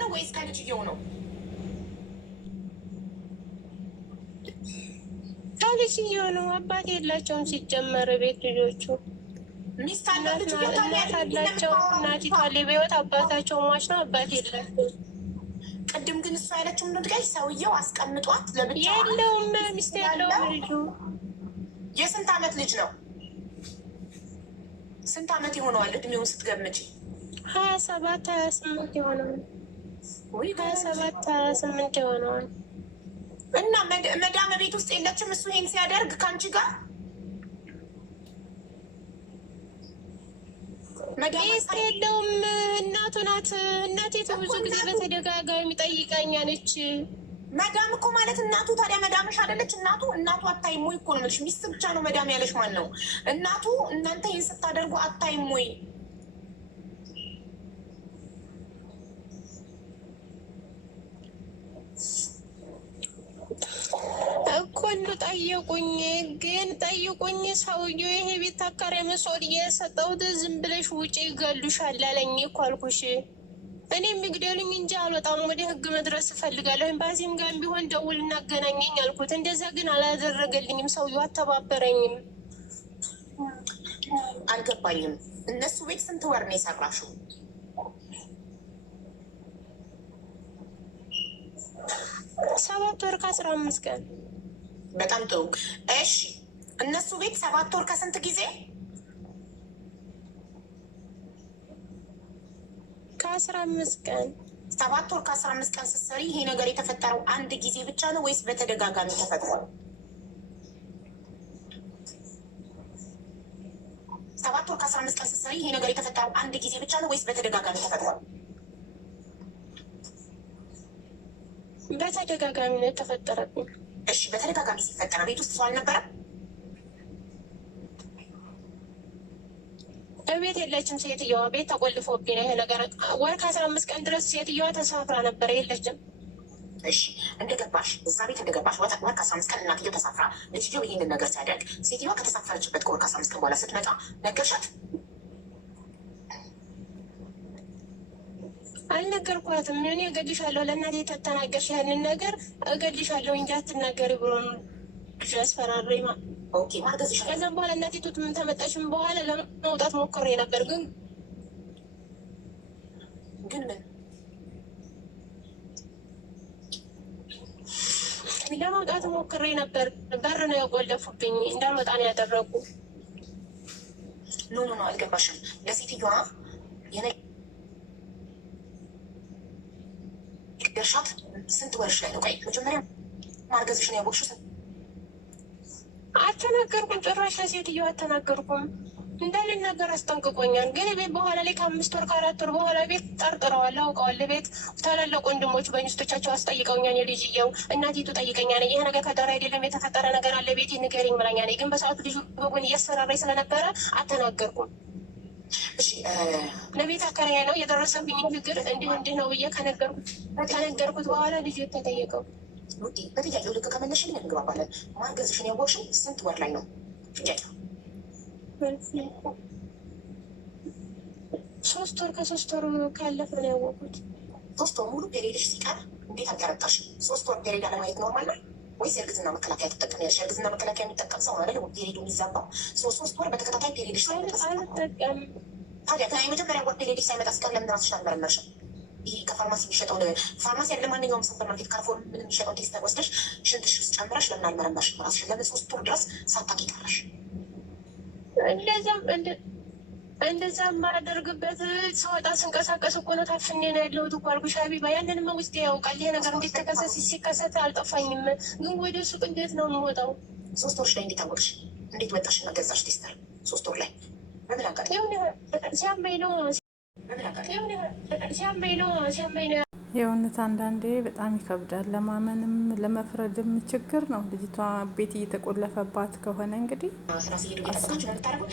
ነው ወይስ ከልጅየው ነው? ከልጅየው ነው። አባት የላቸውም ሲጀመር ቤት ልጆቹ ሚስት አላቸው እናቲቷ በሕይወት አባታቸው ሟች ነው። አባት የላቸውም። ቅድም ግን እሷ ያለችው ምንድን ነው? ሰውየው አስቀምጧት ለብቻ የለውም ሚስት የለውም። ልጁ የስንት ዓመት ልጅ ነው? ስንት ዓመት ይሆነዋል እድሜውን ስትገምጪ? 27 28 ይሆነዋል። 27 28 ይሆነዋል። እና መዳም ቤት ውስጥ የለችም እሱ ይሄን ሲያደርግ ከአንቺ ጋር? ሚስት የለውም። እናቱ ናት። እናቴቱ ብዙ ጊዜ በተደጋጋሚ ጠይቃኛለች። መዳም እኮ ማለት እናቱ። ታዲያ መዳምሽ አይደለች? እናቱ አታይም ወይ እኮ ነው የምልሽ። ሚስት ብቻ ነው መዳም ያለሽ ማን ነው? እናቱ እናንተ ይህን ስታደርጉ አታይም ወይ? እኮ እንደው ጠይቁኝ። ሰውዬው ይሄ ቤት ታካሪያ መስሎኝ የሰጠሁት ዝም ብለሽ ውጪ ይገሉሻል አለኝ እኮ አልኩሽ። እኔ የሚግደሉኝ እንጂ አልወጣም። ወደ ህግ መድረስ እፈልጋለሁ። ኤምባሲም ጋር ቢሆን ደውል እናገናኘኝ አልኩት። እንደዛ ግን አላደረገልኝም። ሰውዬው አተባበረኝም። አልገባኝም። እነሱ ቤት ስንት ወር ነው የሰራሽው? 7 ወር ከ15 ቀን። በጣም ጥሩ። እሺ እነሱ ቤት 7 ወር ከስንት ጊዜ? ከ15 ቀን። 7 ወር ከ15 ቀን ስትሰሪ ይሄ ነገር የተፈጠረው አንድ ጊዜ ብቻ ነው ወይስ በተደጋጋሚ ተፈጥሯል? 7 ወር ከ15 ቀን ስትሰሪ ይሄ ነገር የተፈጠረው አንድ ጊዜ ብቻ ነው ወይስ በተደጋጋሚ ተፈጥሯል? በተደጋጋሚ ነው የተፈጠረብኝ። እሺ በተደጋጋሚ ሲፈጠረ ቤት ውስጥ ሰው አልነበረም? ቤት የለችም ሴትየዋ። ቤት ተቆልፎብኝ ነው ይሄ ነገር። ወር ከ15 ቀን ድረስ ሴትየዋ ተሳፍራ ነበረ፣ የለችም። እሺ እንደገባሽ እዛ ቤት እንደገባሽ ወር ከ15 ቀን እናትየው ተሳፍራ ልጅየው ይህንን ነገር ሲያደርግ ሴትየዋ ከተሳፈረችበት ከወር ከ15 ቀን በኋላ ስትመጣ ነገርሻት? አልነገርኳትም። እኔ እገድሻለሁ ለእናቴ ተተናገርሽ ያንን ነገር እገድሻለሁ እንጂ አትናገሪ ብሎ ነው ልጅ ያስፈራረኝ። ከዛም በኋላ እናቴ ምን ተመጣሽም በኋላ ለመውጣት ሞክሬ ነበር። ግን ለመውጣት ሞክሬ ነበር። በር ነው የቆለፉብኝ። እንዳልወጣ ነው ያደረጉ። ኖ አልገባሽም። ለሴትዮዋ ገርሻት ስንት ወርሽ ላይ ነው? ቆይ መጀመሪያ ማርገዝሽን ያወቅሽው? አልተናገርኩም። ጭራሽ ለሴትዮዋ አልተናገርኩም። እንዳልናገር አስጠንቅቆኛል። ግን ቤት በኋላ ላይ ከ5 ወር ከ4 ወር በኋላ ቤት ጠርጥረዋል፣ አውቀዋል። ቤት ታላላቅ ወንድሞች በሚስቶቻቸው አስጠይቀውኛል። የልጅየው እናቲቱ ጠይቀኛል። ይሄ ነገር ከዳር አይደለም የተፈጠረ ነገር አለ ቤት ንገሪኝ ብላኛል። ግን በሰዓቱ ልጁ በጎን እያስፈራራኝ ስለነበረ አልተናገርኩም። ለቤት አከራያ ነው የደረሰብኝ ችግር እንዲህ ነው ብዬ ከነገርኩት በኋላ ልጁ የተጠየቀው። በጥያቄው ልክ ከመለስሽልኝ እንግባባለን። ማርገዝሽን ያወቅሽው ስንት ወር ላይ ነው? ጥያቄ 3 ወር ከ3 ወር ካለፈ ነው ያወቁት። 3 ወር ሙሉ ፔሬድሽ ሲቀር እንዴት አልተረጣሽም? 3 ወር ፔሬድ አለማየት ኖርማል ነው ወይስ የእርግዝና መከላከያ ትጠቀሚያለሽ? የእርግዝና መከላከያ የሚጠቀም ሰው አይደለም ፔሬዱ የሚዛባው። 3 ወር በተከታታይ ፔሬድሽ ሳይመጣ አልጠቀምም። ታዲያ የመጀመሪያ ወር ፔሬድሽ ሳይመጣ ሲቀር ለምን ራስሽን አልመረመርሽም? ይሄ ከፋርማሲ የሚሸጠውን ፋርማሲ ያለ ማንኛውም ሱፐርማርኬት ካርፎር ምን የሚሸጠውን ቴስተር ወስደሽ ሽንትሽ ውስጥ ጨምረሽ ለምን አልመረመርሽም ራስሽን? ለምን 3 ወር ድረስ ሳታውቂ ቀረሽ? እንደዛ የማላደርግበት ሰወጣ ስንቀሳቀስ እኮ ነው ታፍኔ ነው ያለሁት እኮ አልኩሽ ሀቢባ። ያንንም ውስጥ ያውቃል። ይሄ ነገር እንዴት ተከሰተ? ሲከሰት አልጠፋኝም። ግን ወደ ሱቅ እንዴት ነው የምወጣው? 3 ወርሽ ላይ እንዴት አወቅሽ? እንዴት ወጣሽ እና ገዛሽ ቴስተር? 3 ወር ላይ በምን አጋጣሚ? ሲያመኝ ነው። የእውነት አንዳንዴ በጣም ይከብዳል። ለማመንም ለመፍረድም ችግር ነው። ልጅቷ ቤት እየተቆለፈባት ከሆነ እንግዲህ ስራ ሲሄዱ እየጠበቃችሁ ነው የምታደርጉት?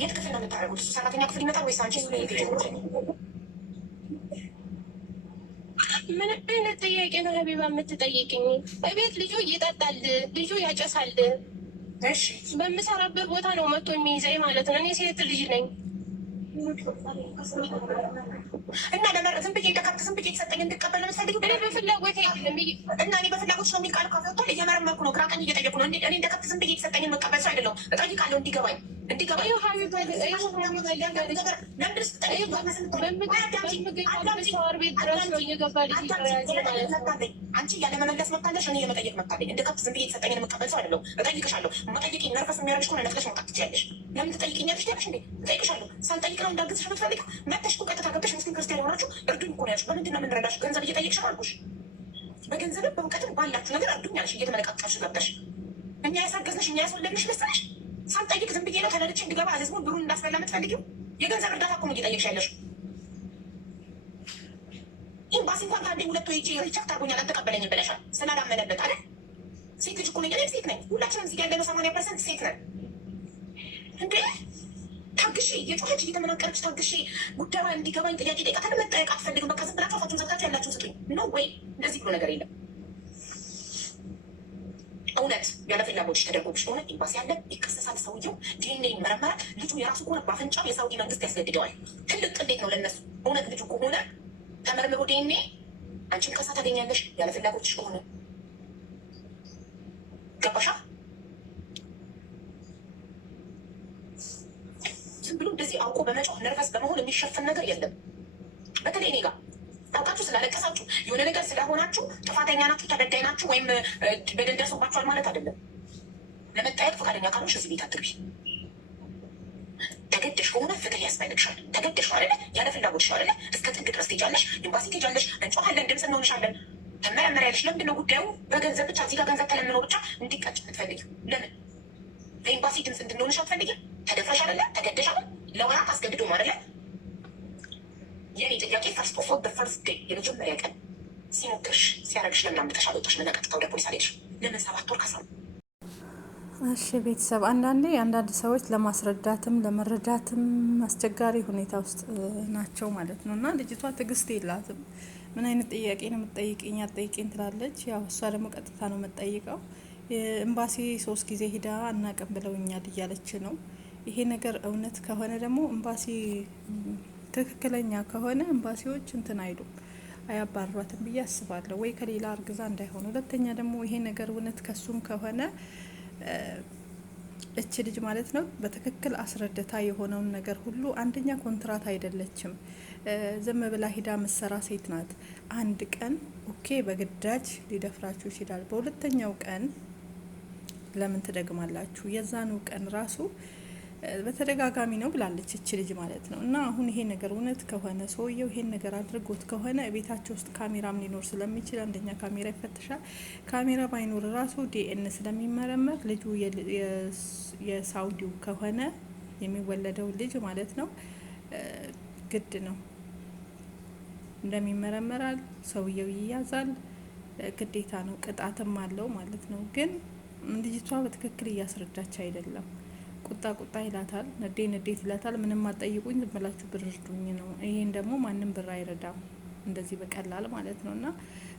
የት ክፍል ነው የምታደርጉት? እሱ ሰራተኛ ክፍል ይመጣል ወይስ አንቺ? ምን አይነት ጥያቄ ነው ሀቢባ የምትጠይቅኝ? በቤት ልጁ ይጠጣል፣ ልጁ ያጨሳል። በምሰራበት ቦታ ነው መጥቶ የሚይዘኝ ማለት ነው። እኔ ሴት ልጅ ነኝ እና ዝም ብዬ እንደከብት ዝም ብዬ የተሰጠኝ እንድቀበል ነው የምትፈልጊው? እኔ በፍላጎት እና እኔ በፍላጎት ነው የሚል ቃል ካፌ ወጥቷል። እየመረመርኩ ነው፣ ግራ ቀኝ እየጠየቁ ነው። እኔ እንደ ከብት ዝም ብዬ የተሰጠኝን መቀበል ሰው አይደለሁም። እጠይቃለሁ እንዲገባኝ አንቺ ያለመመለስ መብት አለሽ፣ እኔ የመጠየቅ መብት አለኝ። እንደ ከብት ዝም ብዬ የተሰጠኝን መቀበል ሰው አይደለሁም። እጠይቅሻለሁ። መጠየቅ ነርፈስ የሚያደርግሽ ከሆነ ነቅለሽ መውጣት ትችያለሽ። ለምን ትጠይቅኛለሽ ያለሽ እንዴ? እጠይቅሻለሁ። ሳልጠይቅ ነው እንዳግዝሽ የምትፈልጊው? መተሽ እኮ ቀጥታ ገብተሽ ሙስሊም ክርስቲያን የሆናችሁ እርዱኝ እኮ ነው ያልሽው። በምንድን ነው የምንረዳሽ? ገንዘብ እየጠየቅሽ ነው አልኩሽ። በገንዘብም በእውቀትም ባላችሁ ነገር እርዱኝ አልሽ እየተመለቃቀፍሽ ገብተሽ። እኛ ያሳገዝነሽ እኛ ያስወለድንሽ መሰለሽ? ሳልጠይቅ ዝም ብዬ ነው ተነድቼ እንድገባ ህዝቡን ብሩን እንዳስበላ የምትፈልጊው? የገንዘብ እርዳታ እኮ ነው እየጠየቅሽ ያለሽ። ኤምባሲ እንኳን ከአንዴ ሁለት ወይ ሪቸክት አድርጎኛል አልተቀበለኝም ብለሻል። ስላላመነበት አይደል? ሴት ልጅ እኮ ነኝ እኔም ሴት ነኝ። ሁላችንም እዚህ ያለነው 80% ሴት ነን እንዴ። ታግሼ የጮኸች እየተመናቀረች ታግሼ ጉዳዩ እንዲገባኝ ጥያቄ ጠይቃታል። መጠየቅ አትፈልግም። በቃ ዝም ብላችሁ አፋችሁን ዘግታችሁ ያላችሁ ስጡኝ። ኖ ወይ እንደዚህ ብሎ ነገር የለም። እውነት ያለ ፍላጎትሽ ተደርጎብሽ ከሆነ ኤምባሲ አለ፣ ይከሰሳል። ሰውየው ዲኤንኤ ይመረመራል። ልጁ የራሱ ከሆነ በአፍንጫው የሳውዲ መንግስት ያስገድደዋል። ትልቅ ቅሌት ነው ለነሱ። እውነት ልጁ ከሆነ ተመርምሮ ዲኤንኤ አንቺም ከሳ ታገኛለሽ። ያለ ፍላጎትሽ ከሆነ ገባሻ? ዝም ብሎ እንደዚህ አውቆ በመጮህ ነርቨስ በመሆን የሚሸፈን ነገር የለም። በተለይ እኔ ጋር አውቃችሁ ስላለቀሳችሁ የሆነ ነገር ስለሆናችሁ ጥፋተኛ ናችሁ፣ ተበዳይ ናችሁ፣ ወይም በደል ደርሶባችኋል ማለት አይደለም። ለመጠየቅ ፈቃደኛ ካልሆንሽ እዚህ ቤት አትግቢ። ተገደሽ ከሆነ ፍትህ ያስፈልግሻል። ተገደሽ ነው አይደለ? ያለ ፍላጎትሽ ነው አይደለ? እስከ ጥግ ድረስ ትሄጃለሽ፣ ኤምባሲ ትሄጃለሽ፣ እንጮሃለን፣ ድምፅ እንሆንሻለን፣ ትመረመሪያለሽ። ለምንድን ነው ጉዳዩ በገንዘብ ብቻ እዚህ ጋር ገንዘብ ተለምኖ ብቻ እንዲቀጭ የምትፈልጊው? ለምን ለኤምባሲ ድምፅ እንድንሆንሽ አትፈልጊም? ተደፍረሽ አይደለ? ተገደሽ አይደለ? ለወራት አስገድዶ ነው አይደለ? የኔ ጥያቄ ፈርስት ኦፍ ኦል በፈርስት ዴይ የመጀመሪያ ቀን ሲሞክርሽ ሲያረግሽ ለምን አምጥተሽ አልወጣሽ? ምን ቀጥታ ወደ ፖሊስ አልሄድሽ? ለምን 7 ወር ከሰው? እሺ ቤተሰብ፣ አንዳንድ ሰዎች ለማስረዳትም ለመረዳትም አስቸጋሪ ሁኔታ ውስጥ ናቸው ማለት ነው። እና ልጅቷ ትዕግስት የላትም። ምን አይነት ጥያቄ ነው የምትጠይቅኝ? አትጠይቅኝ ትላለች። ያው እሷ ደግሞ ቀጥታ ነው የምትጠይቀው። ኤምባሲ 3 ጊዜ ሂዳ አናቅም ብለውኛል እያለች ነው። ይሄ ነገር እውነት ከሆነ ደግሞ ኤምባሲ ትክክለኛ ከሆነ ኤምባሲዎች እንትን አይሉም፣ አያባሯትም ብዬ አስባለሁ። ወይ ከሌላ እርግዛ እንዳይሆን። ሁለተኛ ደግሞ ይሄ ነገር እውነት ከሱም ከሆነ እች ልጅ ማለት ነው በትክክል አስረድታ የሆነውን ነገር ሁሉ አንደኛ ኮንትራት አይደለችም፣ ዝም ብላ ሂዳ ምሰራ ሴት ናት። አንድ ቀን ኦኬ በግዳጅ ሊደፍራችሁ ይችላል። በሁለተኛው ቀን ለምን ትደግማላችሁ? የዛኑ ቀን ራሱ በተደጋጋሚ ነው ብላለች እች ልጅ ማለት ነው። እና አሁን ይሄ ነገር እውነት ከሆነ ሰውየው ይሄን ነገር አድርጎት ከሆነ ቤታቸው ውስጥ ካሜራም ሊኖር ስለሚችል አንደኛ ካሜራ ይፈትሻል። ካሜራ ባይኖር ራሱ ዲኤን ስለሚመረመር ልጁ የሳውዲው ከሆነ የሚወለደው ልጅ ማለት ነው ግድ ነው እንደሚመረመራል። ሰውየው ይያዛል፣ ግዴታ ነው፣ ቅጣትም አለው ማለት ነው። ግን ልጅቷ በትክክል እያስረዳች አይደለም። ቁጣ ይላታል፣ ንዴት ይላታል። ምንም አትጠይቁኝ ዝም ብላችሁ ብር እርዱኝ ነው። ይሄን ደግሞ ማንም ብር አይረዳም እንደዚህ በቀላል ማለት ነው። እና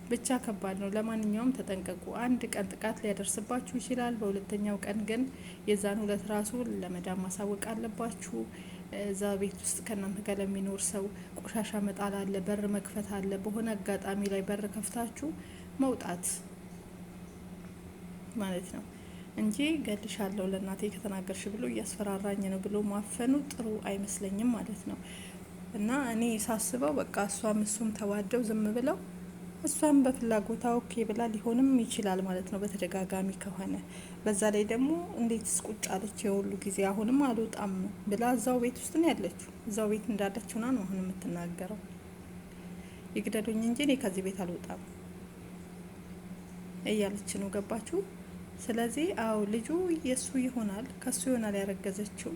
ብቻ ከባድ ነው። ለማንኛውም ተጠንቀቁ። አንድ ቀን ጥቃት ሊያደርስባችሁ ይችላል። በሁለተኛው ቀን ግን የዛን ሁለት ራሱ ለመዳም ማሳወቅ አለባችሁ። እዛ ቤት ውስጥ ከእናንተ ጋር ለሚኖር ሰው ቆሻሻ መጣል አለ፣ በር መክፈት አለ። በሆነ አጋጣሚ ላይ በር ከፍታችሁ መውጣት ማለት ነው እንጂ ገልሻለሁ ለእናቴ ከተናገርሽ ብሎ እያስፈራራኝ ነው ብሎ ማፈኑ ጥሩ አይመስለኝም ማለት ነው። እና እኔ ሳስበው በቃ እሷም እሱም ተዋደው ዝም ብለው እሷም በፍላጎታ ኦኬ ብላ ሊሆንም ይችላል ማለት ነው፣ በተደጋጋሚ ከሆነ። በዛ ላይ ደግሞ እንዴት ስቁጭ አለች የሁሉ ጊዜ? አሁንም አልወጣም ብላ እዛው ቤት ውስጥ ነው ያለችው። እዛው ቤት እንዳለች ሆና ነው አሁን የምትናገረው። ይግደሉኝ እንጂ እኔ ከዚህ ቤት አልወጣም እያለች ነው። ገባችሁ? ስለዚህ አው ልጁ የሱ ይሆናል፣ ከሱ ይሆናል ያረገዘችው።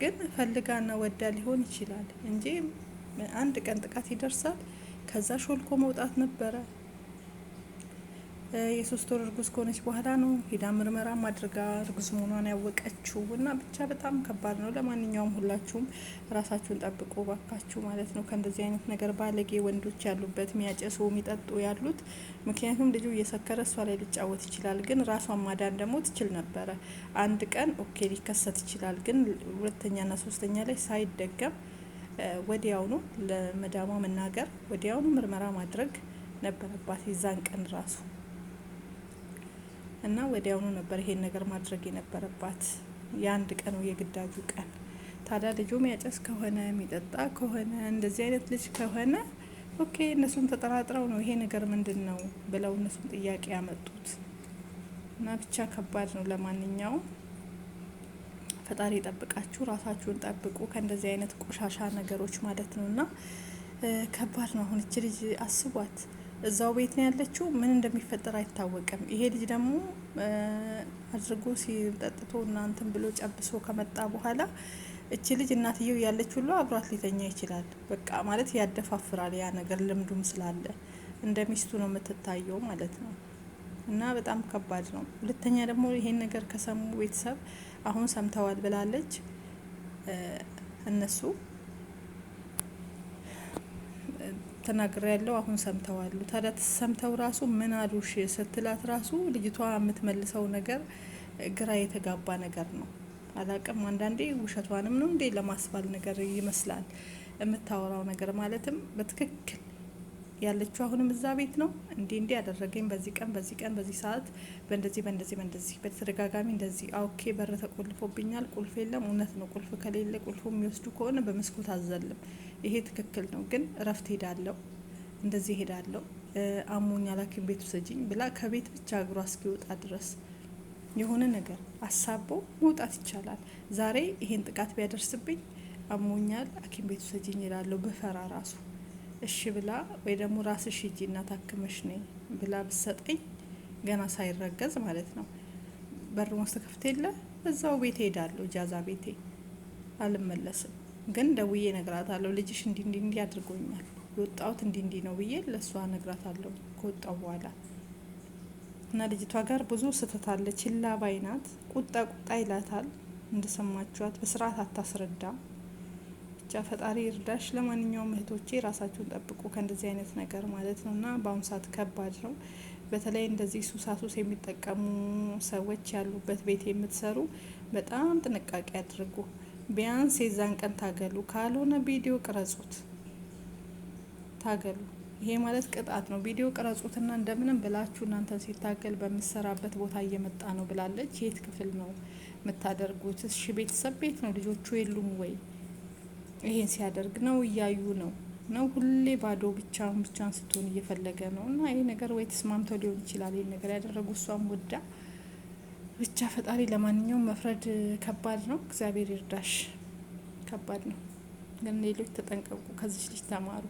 ግን ፈልጋና ወዳ ሊሆን ይችላል እንጂ አንድ ቀን ጥቃት ይደርሳል። ከዛ ሾልኮ መውጣት ነበረ። የ3 ወር እርጉዝ ከሆነች በኋላ ነው ሄዳ ምርመራ አድርጋ እርጉዝ መሆኗን ያወቀችው። እና ብቻ በጣም ከባድ ነው። ለማንኛውም ሁላችሁም ራሳችሁን ጠብቁ ባካችሁ ማለት ነው ከእንደዚህ አይነት ነገር። ባለጌ ወንዶች ያሉበት የሚያጨሱ የሚጠጡ ያሉት። ምክንያቱም ልጁ እየሰከረ እሷ ላይ ሊጫወት ይችላል። ግን ራሷን ማዳን ደግሞ ትችል ነበረ። አንድ ቀን ኦኬ ሊከሰት ይችላል። ግን ሁለተኛና ሶስተኛ ላይ ሳይደገም ወዲያውኑ ለመዳሟ መናገር፣ ወዲያውኑ ምርመራ ማድረግ ነበረባት የዛን ቀን ራሱ እና ወዲያውኑ ነበር ይሄን ነገር ማድረግ የነበረባት። የአንድ ቀኑ የግዳጁ ቀን። ታዲያ ልጁ የሚያጨስ ከሆነ የሚጠጣ ከሆነ እንደዚህ አይነት ልጅ ከሆነ ኦኬ፣ እነሱም ተጠራጥረው ነው ይሄ ነገር ምንድን ነው ብለው እነሱም ጥያቄ ያመጡት እና ብቻ ከባድ ነው። ለማንኛውም ፈጣሪ ጠብቃችሁ፣ ራሳችሁን ጠብቁ ከእንደዚህ አይነት ቆሻሻ ነገሮች ማለት ነው። እና ከባድ ነው። አሁን እች ልጅ አስቧት፣ እዛው ቤት ነው ያለችው፣ ምን እንደሚፈጠር አይታወቅም። ይሄ ልጅ ደግሞ አድርጎ ሲጠጥቶ እናንተን ብሎ ጨብሶ ከመጣ በኋላ እች ልጅ እናትየው ያለች ሁሉ አብሯት ሊተኛ ይችላል። በቃ ማለት ያደፋፍራል ያ ነገር፣ ልምዱም ስላለ እንደ ሚስቱ ነው የምትታየው ማለት ነው። እና በጣም ከባድ ነው። ሁለተኛ ደግሞ ይሄን ነገር ከሰሙ ቤተሰብ አሁን ሰምተዋል ብላለች። እነሱ ተናግሬ ያለው አሁን ሰምተዋሉ። ታዲያ ሰምተው ራሱ ምን አሉሽ ስትላት ራሱ ልጅቷ የምትመልሰው ነገር ግራ የተጋባ ነገር ነው። አላቅም፣ አንዳንዴ ውሸቷንም ነው እንዴ ለማስባል ነገር ይመስላል የምታወራው ነገር። ማለትም በትክክል ያለችው አሁንም እዛ ቤት ነው። እንዲ ያደረገኝ በዚህ ቀን በዚህ ቀን በዚህ ሰዓት በእንደዚህ በተደጋጋሚ እንደዚህ አውኬ በር ተቆልፎብኛል፣ ቁልፍ የለም። እውነት ነው፣ ቁልፍ ከሌለ ቁልፉ የሚወስዱ ከሆነ በመስኮት አዘልም። ይሄ ትክክል ነው። ግን እረፍት ሄዳለሁ፣ እንደዚህ ሄዳለሁ፣ አሞኛል ሐኪም ቤት ውሰጂኝ ብላ ከቤት ብቻ እግሯ እስኪወጣ ድረስ የሆነ ነገር አሳቦ መውጣት ይቻላል። ዛሬ ይሄን ጥቃት ቢያደርስብኝ አሞኛል ሐኪም ቤት ውሰጂኝ ይላለሁ በፈራ ራሱ እሺ ብላ ወይ ደግሞ ራስሽ ሂጂ እና ታክመሽ ነይ ብላ ብሰጠኝ ገና ሳይረገዝ ማለት ነው። በር ውስጥ ከፍት የለ እዛው ቤቴ ሄዳለሁ፣ ጃዛ ቤቴ አልመለስም። ግን ደውዬ ነግራታለሁ፣ ልጅሽ እንዲ አድርጎኛል፣ የወጣሁት እንዲ ነው ብዬ ለእሷ ነግራታለሁ ከወጣሁ በኋላ። እና ልጅቷ ጋር ብዙ ስህተት አለ። ችላ ባይናት፣ ቁጣ ይላታል። እንደሰማችኋት በስርዓት አታስረዳም። ብቻ ፈጣሪ ይርዳሽ። ለማንኛውም እህቶቼ ራሳችሁን ጠብቁ ከእንደዚህ አይነት ነገር ማለት ነው። እና በአሁኑ ሰዓት ከባድ ነው። በተለይ እንደዚህ ሱሳሱስ የሚጠቀሙ ሰዎች ያሉበት ቤት የምትሰሩ በጣም ጥንቃቄ አድርጉ። ቢያንስ የዛን ቀን ታገሉ፣ ካልሆነ ቪዲዮ ቅረጹት፣ ታገሉ። ይሄ ማለት ቅጣት ነው። ቪዲዮ ቅረጹትና እንደምንም ብላችሁ እናንተን ሲታገል በምሰራበት ቦታ እየመጣ ነው ብላለች። የት ክፍል ነው የምታደርጉት? እሺ ቤተሰብ ቤት ነው፣ ልጆቹ የሉም ወይ? ይሄን ሲያደርግ ነው እያዩ ነው ሁሌ ባዶ ብቻውን ስትሆን እየፈለገ ነው። እና ይሄ ነገር ወይ ተስማምተው ሊሆን ይችላል ይሄን ነገር ያደረጉ፣ እሷም ወዳ ብቻ ፈጣሪ። ለማንኛውም መፍረድ ከባድ ነው። እግዚአብሔር ይርዳሽ። ከባድ ነው ግን ሌሎች ተጠንቀቁ፣ ከዚች ልጅ ተማሩ።